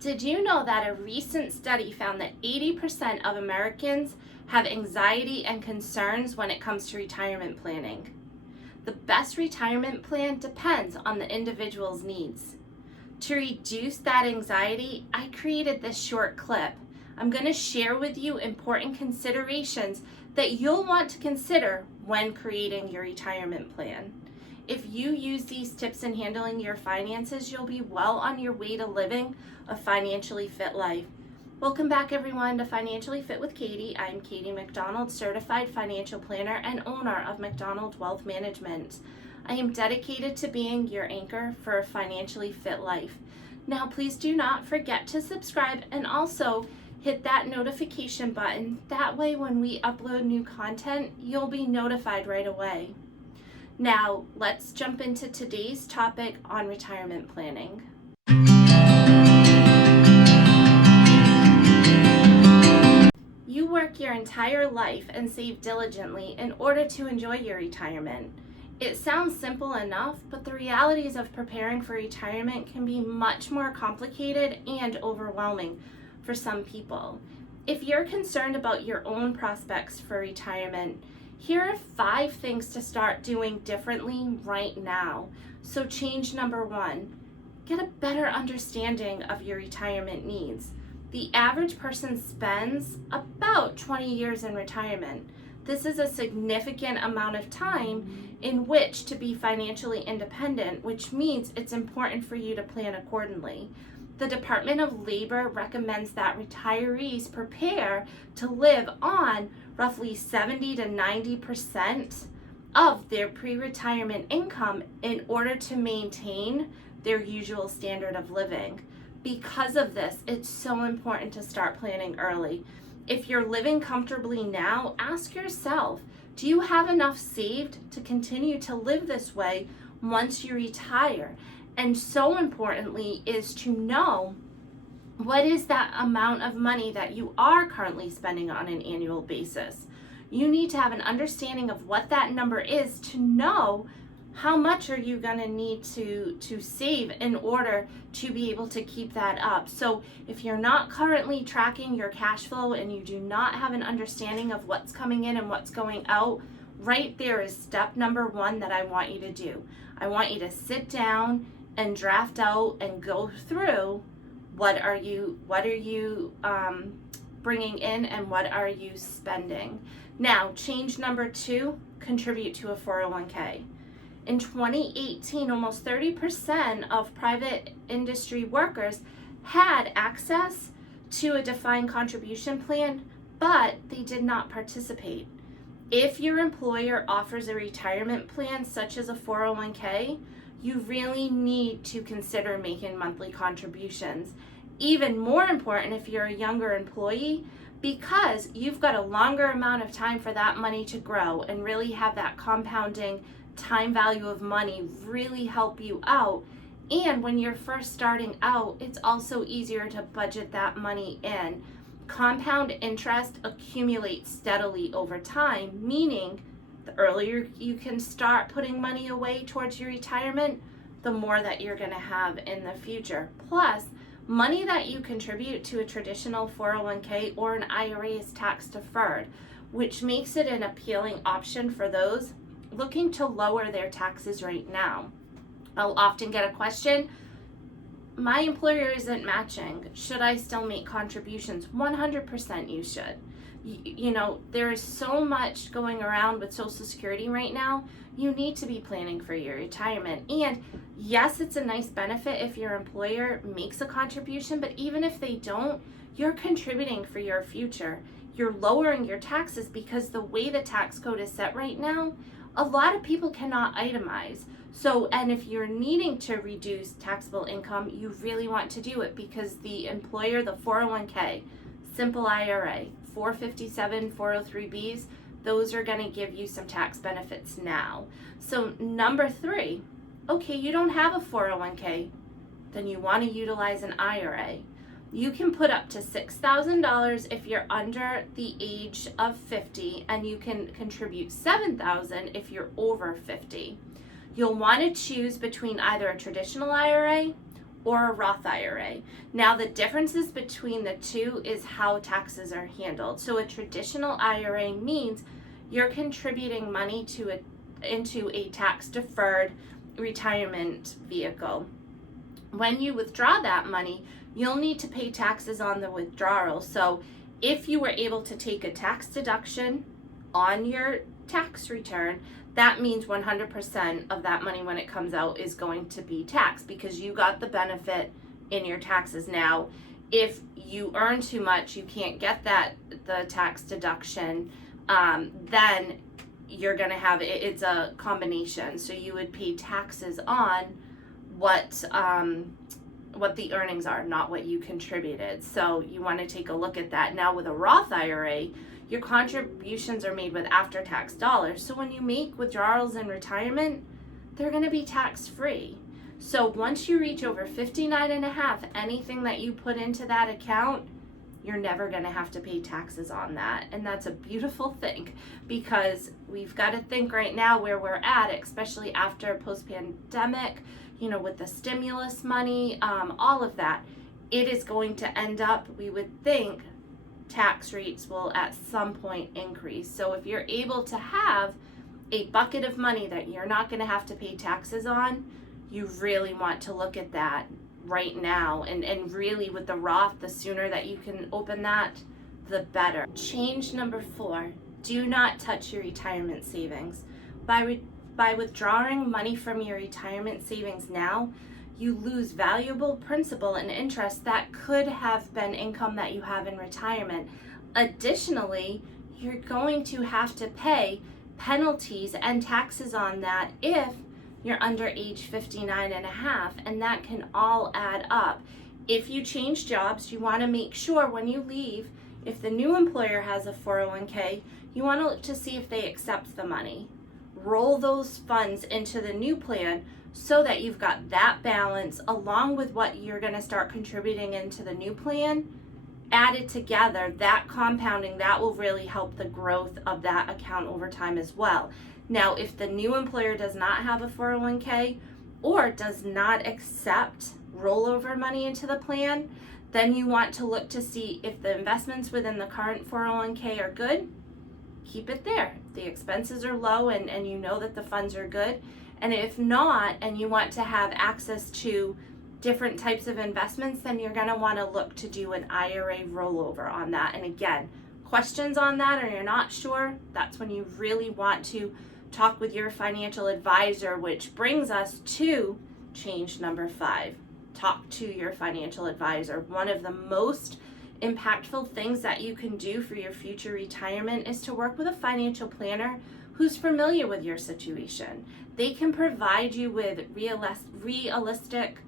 Did you know that a recent study found that 80% of Americans have anxiety and concerns when it comes to retirement planning? The best retirement plan depends on the individual's needs. To reduce that anxiety, I created this short clip. I'm going to share with you important considerations that you'll want to consider when creating your retirement plan. If you use these tips in handling your finances, you'll be well on your way to living a financially fit life. Welcome back, everyone, to Financially Fit with Katie. I'm Katie MacDonald, certified financial planner and owner of MacDonald Wealth Management. I am dedicated to being your anchor for a financially fit life. Now, please do not forget to subscribe and also hit that notification button. That way, when we upload new content, you'll be notified right away. Now, let's jump into today's topic on retirement planning. You work your entire life and save diligently in order to enjoy your retirement. It sounds simple enough, but the realities of preparing for retirement can be much more complicated and overwhelming for some people. If you're concerned about your own prospects for retirement, here are 5 things to start doing differently right now. So change number 1, get a better understanding of your retirement needs. The average person spends about 20 years in retirement. This is a significant amount of time in which to be financially independent, which means it's important for you to plan accordingly. The Department of Labor recommends that retirees prepare to live on roughly 70 to 90% of their pre-retirement income in order to maintain their usual standard of living. Because of this, it's so important to start planning early. If you're living comfortably now, ask yourself, do you have enough saved to continue to live this way once you retire? And so importantly is to know what is that amount of money that you are currently spending on an annual basis. You need to have an understanding of what that number is to know how much are you going to need to save in order to be able to keep that up. So if you're not currently tracking your cash flow and you do not have an understanding of what's coming in and what's going out, right there is step number 1 that I want you to do. I want you to sit down and draft out and go through what are you bringing in and what are you spending. Now, change number 2, contribute to a 401k. In 2018, almost 30% of private industry workers had access to a defined contribution plan, but they did not participate. If your employer offers a retirement plan such as a 401k, you really need to consider making monthly contributions. Even more important if you're a younger employee, because you've got a longer amount of time for that money to grow and really have that compounding time value of money really help you out. And when you're first starting out, it's also easier to budget that money in. Compound interest accumulates steadily over time, meaning the earlier you can start putting money away towards your retirement, the more that you're going to have in the future. Plus, money that you contribute to a traditional 401k or an IRA is tax deferred, which makes it an appealing option for those looking to lower their taxes right now. I'll often get a question, my employer isn't matching. Should I still make contributions? 100% you should. You know, there is so much going around with Social Security right now. You need to be planning for your retirement. And yes, it's a nice benefit if your employer makes a contribution, but even if they don't, you're contributing for your future. You're lowering your taxes because the way the tax code is set right now, a lot of people cannot itemize. So, and if you're needing to reduce taxable income, you really want to do it because the employer, the 401k, simple IRA, 457, 403Bs, those are going to give you some tax benefits now. So number 3, okay, you don't have a 401k, then you want to utilize an IRA. You can put up to $6,000 if you're under the age of 50, and you can contribute $7,000 if you're over 50. You'll want to choose between either a traditional IRA or a Roth IRA. Now, the differences between the two is how taxes are handled. So a traditional IRA means you're contributing money into a tax-deferred retirement vehicle. When you withdraw that money, you'll need to pay taxes on the withdrawal. So if you were able to take a tax deduction on your tax return, that means 100% of that money when it comes out is going to be taxed because you got the benefit in your taxes. Now, if you earn too much, you can't get the tax deduction, then you're going to have it's a combination. So you would pay taxes on what the earnings are, not what you contributed. So you want to take a look at that. Now with a Roth IRA, your contributions are made with after-tax dollars. So when you make withdrawals in retirement, they're going to be tax-free. So once you reach over 59.5, anything that you put into that account, you're never going to have to pay taxes on that. And that's a beautiful thing because we've got to think right now where we're at, especially after post-pandemic, with the stimulus money, all of that, it is going to end up, we would think, tax rates will at some point increase. So if you're able to have a bucket of money that you're not going to have to pay taxes on, you really want to look at that right now. And really with the Roth, the sooner that you can open that, the better. Change number 4, do not touch your retirement savings. By withdrawing money from your retirement savings now, you lose valuable principal and interest that could have been income that you have in retirement. Additionally, you're going to have to pay penalties and taxes on that if you're under age 59.5, and that can all add up. If you change jobs, you want to make sure when you leave, if the new employer has a 401k, you want to look to see if they accept the money. Roll those funds into the new plan so that you've got that balance along with what you're going to start contributing into the new plan. Added together, that compounding, that will really help the growth of that account over time as well. Now, if the new employer does not have a 401k or does not accept rollover money into the plan, then you want to look to see if the investments within the current 401k are good. Keep it there. The expenses are low and you know that the funds are good. And if not, and you want to have access to different types of investments, then you're going to want to look to do an IRA rollover on that. And again, questions on that or you're not sure, that's when you really want to talk with your financial advisor, which brings us to change number 5. Talk to your financial advisor. One of the most impactful things that you can do for your future retirement is to work with a financial planner who's familiar with your situation. They can provide you with realistic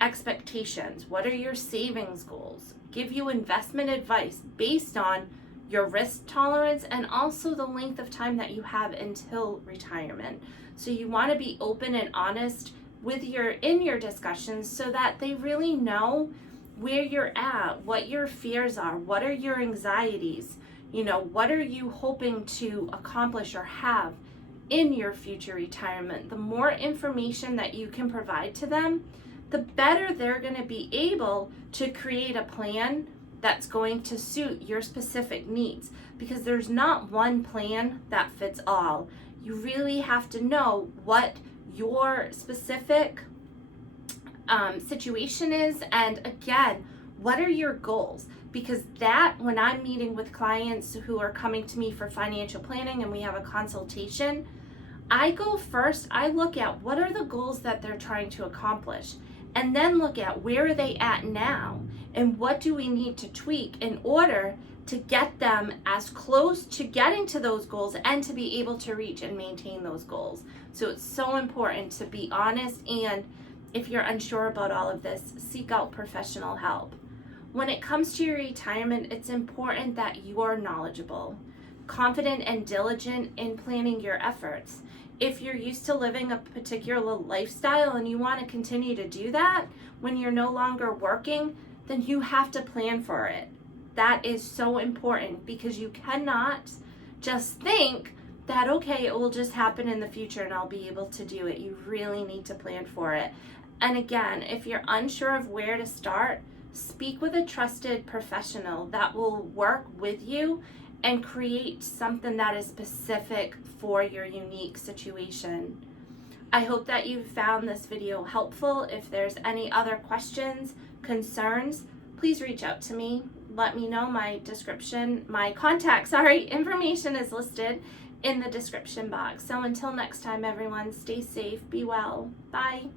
expectations. What are your savings goals? Give you investment advice based on your risk tolerance and also the length of time that you have until retirement. So you want to be open and honest in your discussions so that they really know where you're at, what your fears are, what are your anxieties, what are you hoping to accomplish or have in your future retirement. The more information that you can provide to them, the better they're going to be able to create a plan that's going to suit your specific needs, because there's not one plan that fits all. You really have to know what your specific situation is, and again, what are your goals? Because that, when I'm meeting with clients who are coming to me for financial planning and we have a consultation, I go first, I look at what are the goals that they're trying to accomplish, and then look at where are they at now and what do we need to tweak in order to get them as close to getting to those goals and to be able to reach and maintain those goals. So it's so important to be honest, and if you're unsure about all of this, seek out professional help. When it comes to your retirement, it's important that you are knowledgeable, confident, and diligent in planning your efforts. If you're used to living a particular lifestyle and you want to continue to do that when you're no longer working, then you have to plan for it. That is so important, because you cannot just think that, okay, it will just happen in the future and I'll be able to do it. You really need to plan for it. And again, if you're unsure of where to start, speak with a trusted professional that will work with you and create something that is specific for your unique situation. I hope that you found this video helpful. If there's any other questions, concerns, please reach out to me. Let me know. My contact information is listed in the description box. So until next time, everyone, stay safe, be well. Bye.